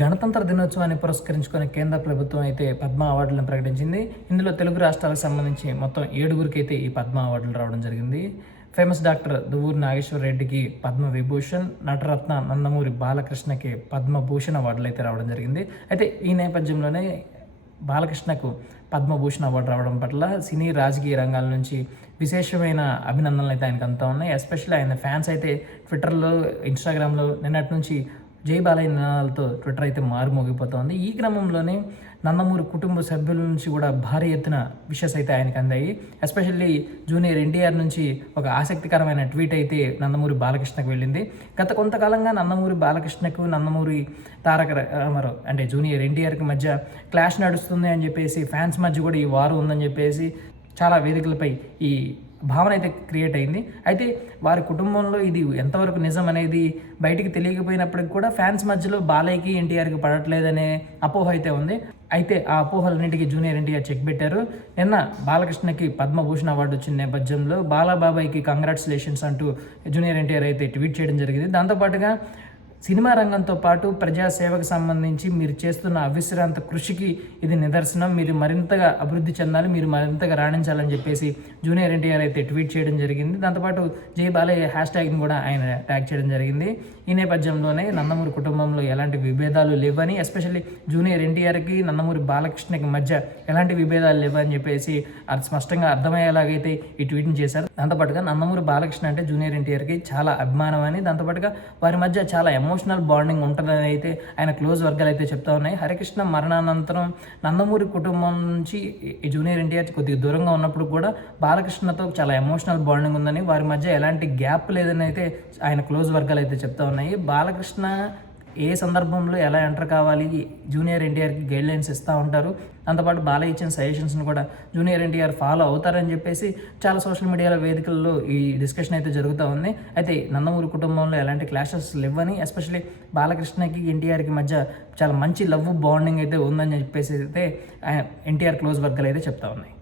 గణతంత్ర దినోత్సవాన్ని పురస్కరించుకొని కేంద్ర ప్రభుత్వం అయితే పద్మ అవార్డులను ప్రకటించింది. ఇందులో తెలుగు రాష్ట్రాలకు సంబంధించి మొత్తం ఏడుగురికి అయితే ఈ పద్మ అవార్డులు రావడం జరిగింది. ఫేమస్ డాక్టర్ దువ్వూరి నాగేశ్వర రెడ్డికి పద్మ విభూషణ్ నటరత్న నందమూరి బాలకృష్ణకి పద్మభూషణ్ అవార్డులు అయితే రావడం జరిగింది. అయితే ఈ నేపథ్యంలోనే బాలకృష్ణకు పద్మభూషణ్ అవార్డు రావడం పట్ల సినీ రాజకీయ రంగాల నుంచి విశేషమైన అభినందనలు అయితే ఆయనకు అంతా ఉన్నాయి. ఎస్పెషల్లీ ఆయన ఫ్యాన్స్ అయితే ట్విట్టర్లో ఇన్స్టాగ్రామ్లో నిన్నటి నుంచి జై బాలయ్య నినాదాలతో ట్విట్టర్ అయితే మారుమోగిపోతోంది ఈ క్రమంలోనే నందమూరి కుటుంబ సభ్యుల నుంచి కూడా భారీ ఎత్తున విషెస్ అయితే ఆయనకు అందాయి. ఎస్పెషల్లీ జూనియర్ ఎన్టీఆర్ నుంచి ఒక ఆసక్తికరమైన ట్వీట్ అయితే నందమూరి బాలకృష్ణకు వెళ్ళింది. గత కొంతకాలంగా నందమూరి బాలకృష్ణకు నందమూరి తారక రామారావు అంటే జూనియర్ ఎన్టీఆర్కి మధ్య క్లాష్ నడుస్తుంది అని చెప్పేసి ఫ్యాన్స్ మధ్య కూడా ఈ వారు ఉందని చెప్పేసి చాలా వేదికలపై ఈ భావన అయితే క్రియేట్ అయింది. అయితే వారి కుటుంబంలో ఇది ఎంతవరకు నిజం అనేది బయటికి తెలియకపోయినప్పటికి కూడా ఫ్యాన్స్ మధ్యలో బాలయ్యకి ఎన్టీఆర్కి పడట్లేదనే అపోహ అయితే ఉంది. అయితే ఆ అపోహలన్నింటికి జూనియర్ ఎన్టీఆర్ చెక్ పెట్టారు. నిన్న బాలకృష్ణకి పద్మభూషణ్ అవార్డు వచ్చిన నేపథ్యంలో బాలబాబాయ్కి కంగ్రాచులేషన్స్ అంటూ జూనియర్ ఎన్టీఆర్ అయితే ట్వీట్ చేయడం జరిగింది. దాంతోపాటుగా సినిమా రంగంతో పాటు ప్రజాసేవకు సంబంధించి మీరు చేస్తున్న అవిశ్రాంత కృషికి ఇది నిదర్శనం. మీరు మరింతగా అభివృద్ధి చెందాలి మీరు మరింతగా రాణించాలని చెప్పేసి జూనియర్ ఎన్టీఆర్ అయితే ట్వీట్ చేయడం జరిగింది. దాంతోపాటు జై బాలయ్య హ్యాష్ ట్యాగ్ని కూడా ఆయన ట్యాగ్ చేయడం జరిగింది. ఈ నేపథ్యంలోనే నందమూరి కుటుంబంలో ఎలాంటి విభేదాలు లేవని ఎస్పెషల్లీ జూనియర్ ఎన్టీఆర్కి నందమూరి బాలకృష్ణకి మధ్య ఎలాంటి విభేదాలు లేవని చెప్పేసి అది స్పష్టంగా అర్థమయ్యేలాగైతే ఈ ట్వీట్ని చేశారు. దాంతోపాటుగా నందమూరి బాలకృష్ణ అంటే జూనియర్ ఎన్టీఆర్కి చాలా అభిమానం అని దాంతోపాటుగా వారి మధ్య చాలా ఎమోషనల్ బాండింగ్ ఉంటుందని అయితే ఆయన క్లోజ్ వర్గాలు అయితే చెప్తా ఉన్నాయి. హరికృష్ణ మరణానంతరం నందమూరి కుటుంబం నుంచి జూనియర్ ఎన్టీఆర్ కొద్దిగా దూరంగా ఉన్నప్పుడు కూడా బాలకృష్ణతో చాలా ఎమోషనల్ బాండింగ్ ఉందని వారి మధ్య ఎలాంటి గ్యాప్ లేదని అయితే ఆయన క్లోజ్ వర్గాలు అయితే చెప్తా ఉన్నాయి. బాలకృష్ణ ఏ సందర్భంలో ఎలా ఎంటర్ కావాలి జూనియర్ ఎన్టీఆర్కి గైడ్ లైన్స్ ఇస్తూ ఉంటారు దాంతోపాటు బాలయ్య ఇచ్చిన సజెషన్స్ని కూడా జూనియర్ ఎన్టీఆర్ ఫాలో అవుతారని చెప్పేసి చాలా సోషల్ మీడియాలో వేదికల్లో ఈ డిస్కషన్ అయితే జరుగుతూ ఉంది. అయితే నందమూరి కుటుంబంలో ఎలాంటి క్లాషెస్ లేవని ఎస్పెషల్లీ బాలకృష్ణకి ఎన్టీఆర్కి మధ్య చాలా మంచి లవ్ బాండింగ్ అయితే ఉందని చెప్పేసి అయితే ఎన్టీఆర్ క్లోజ్ వర్గాలు అయితే చెప్తా ఉన్నాయి.